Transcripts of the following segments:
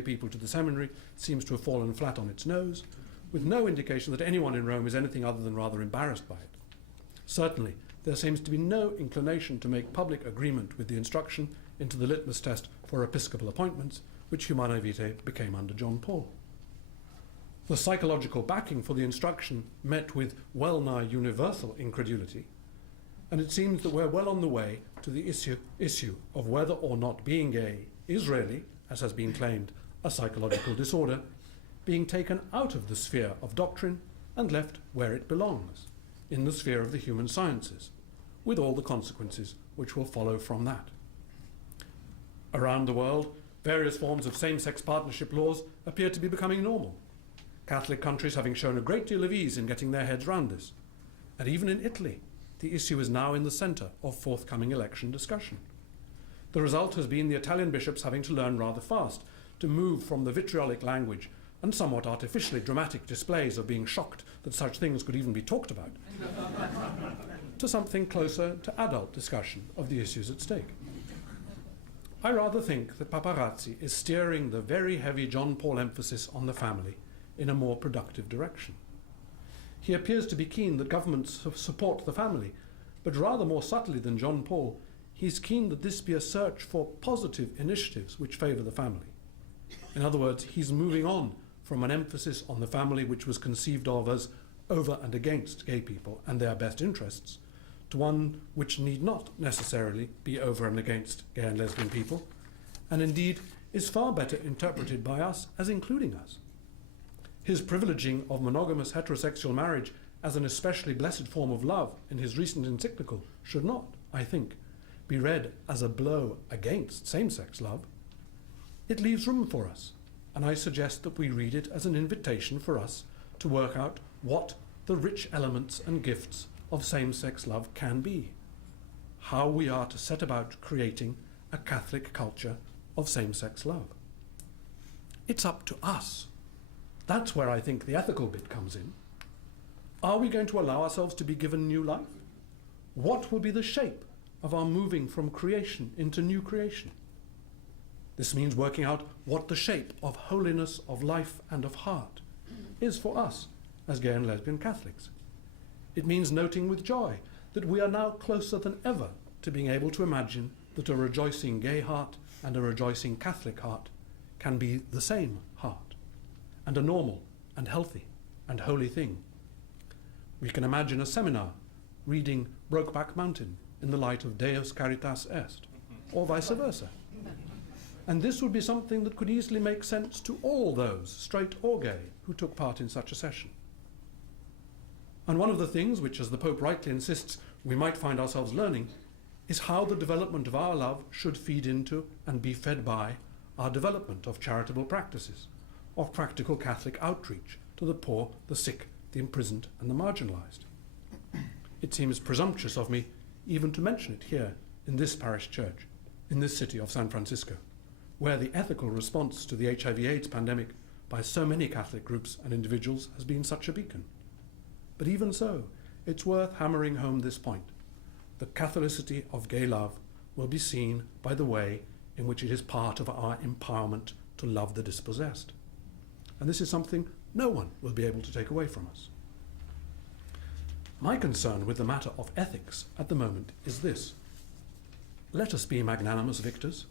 people to the seminary seems to have fallen flat on its nose, with no indication that anyone in Rome is anything other than rather embarrassed by it. Certainly, there seems to be no inclination to make public agreement with the instruction into the litmus test for episcopal appointments, which Humanae Vitae became under John Paul. The psychological backing for the instruction met with well-nigh universal incredulity, and it seems that we're well on the way to the issue of whether or not being gay is really, as has been claimed, a psychological disorder, being taken out of the sphere of doctrine and left where it belongs, in the sphere of the human sciences, with all the consequences which will follow from that. Around the world, various forms of same-sex partnership laws appear to be becoming normal, Catholic countries having shown a great deal of ease in getting their heads round this. And even in Italy, the issue is now in the centre of forthcoming election discussion. The result has been the Italian bishops having to learn rather fast to move from the vitriolic language and somewhat artificially dramatic displays of being shocked that such things could even be talked about, to something closer to adult discussion of the issues at stake. I rather think that Paparazzi is steering the very heavy John Paul emphasis on the family in a more productive direction. He appears to be keen that governments support the family, but rather more subtly than John Paul, he's keen that this be a search for positive initiatives which favour the family. In other words, he's moving on from an emphasis on the family which was conceived of as over and against gay people and their best interests, to one which need not necessarily be over and against gay and lesbian people, and indeed is far better interpreted by us as including us. His privileging of monogamous heterosexual marriage as an especially blessed form of love in his recent encyclical should not, I think, be read as a blow against same-sex love. It leaves room for us, and I suggest that we read it as an invitation for us to work out what the rich elements and gifts of same-sex love can be, how we are to set about creating a Catholic culture of same-sex love. It's up to us. That's where I think the ethical bit comes in. Are we going to allow ourselves to be given new life? What will be the shape of our moving from creation into new creation? This means working out what the shape of holiness of life and of heart is for us as gay and lesbian Catholics. It means noting with joy that we are now closer than ever to being able to imagine that a rejoicing gay heart and a rejoicing Catholic heart can be the same heart, and a normal and healthy and holy thing. We can imagine a seminar reading Brokeback Mountain in the light of Deus Caritas Est, or vice versa. And this would be something that could easily make sense to all those, straight or gay, who took part in such a session. And one of the things which, as the Pope rightly insists, we might find ourselves learning, is how the development of our love should feed into and be fed by our development of charitable practices, of practical Catholic outreach to the poor, the sick, the imprisoned, and the marginalised. It seems presumptuous of me even to mention it here in this parish church, in this city of San Francisco, where the ethical response to the HIV/AIDS pandemic by so many Catholic groups and individuals has been such a beacon. But even so, it's worth hammering home this point. The Catholicity of gay love will be seen by the way in which it is part of our empowerment to love the dispossessed. And this is something no one will be able to take away from us. My concern with the matter of ethics at the moment is this. Let us be magnanimous victors.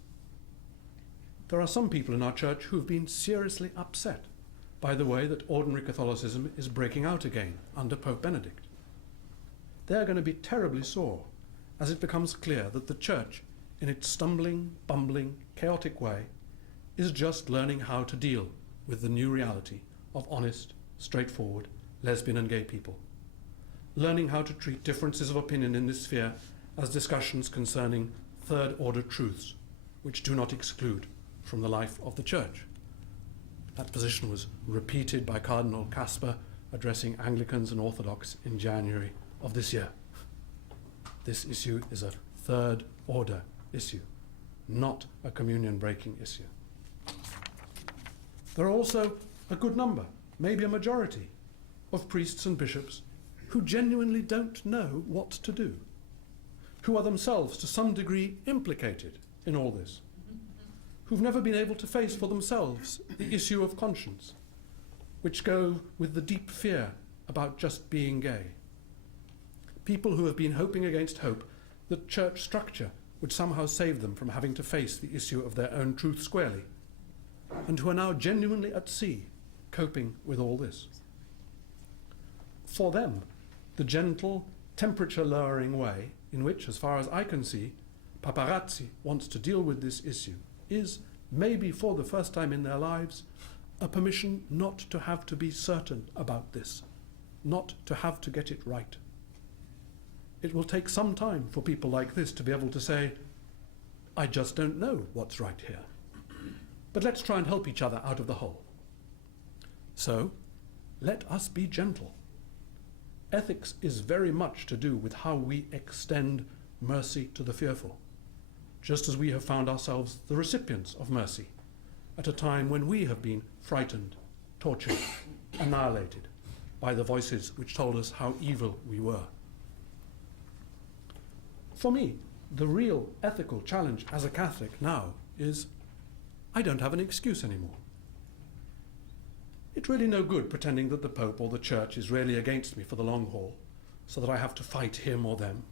There are some people in our church who have been seriously upset by the way that ordinary Catholicism is breaking out again under Pope Benedict. They are going to be terribly sore as it becomes clear that the church, in its stumbling, bumbling, chaotic way, is just learning how to deal with the new reality of honest, straightforward, lesbian and gay people, learning how to treat differences of opinion in this sphere as discussions concerning third-order truths, which do not exclude from the life of the Church. That position was repeated by Cardinal Casper addressing Anglicans and Orthodox in January of this year. This issue is a third-order issue, not a communion-breaking issue. There are also a good number, maybe a majority, of priests and bishops who genuinely don't know what to do, who are themselves to some degree implicated in all this, who've never been able to face for themselves the issue of conscience, which go with the deep fear about just being gay. People who have been hoping against hope that church structure would somehow save them from having to face the issue of their own truth squarely, and who are now genuinely at sea, coping with all this. For them, the gentle, temperature-lowering way in which, as far as I can see, paparazzi wants to deal with this issue is, maybe for the first time in their lives, a permission not to have to be certain about this, not to have to get it right. It will take some time for people like this to be able to say, I just don't know what's right here. But let's try and help each other out of the hole. So, let us be gentle. Ethics is very much to do with how we extend mercy to the fearful, just as we have found ourselves the recipients of mercy at a time when we have been frightened, tortured, annihilated by the voices which told us how evil we were. For me, the real ethical challenge as a Catholic now is I don't have an excuse anymore. It's really no good pretending that the Pope or the Church is really against me for the long haul, so that I have to fight him or them.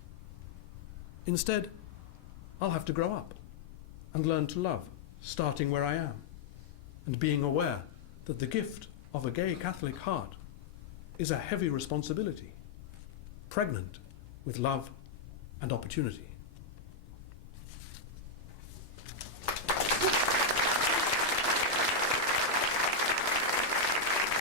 Instead, I'll have to grow up and learn to love, starting where I am, and being aware that the gift of a gay Catholic heart is a heavy responsibility, pregnant with love and opportunity.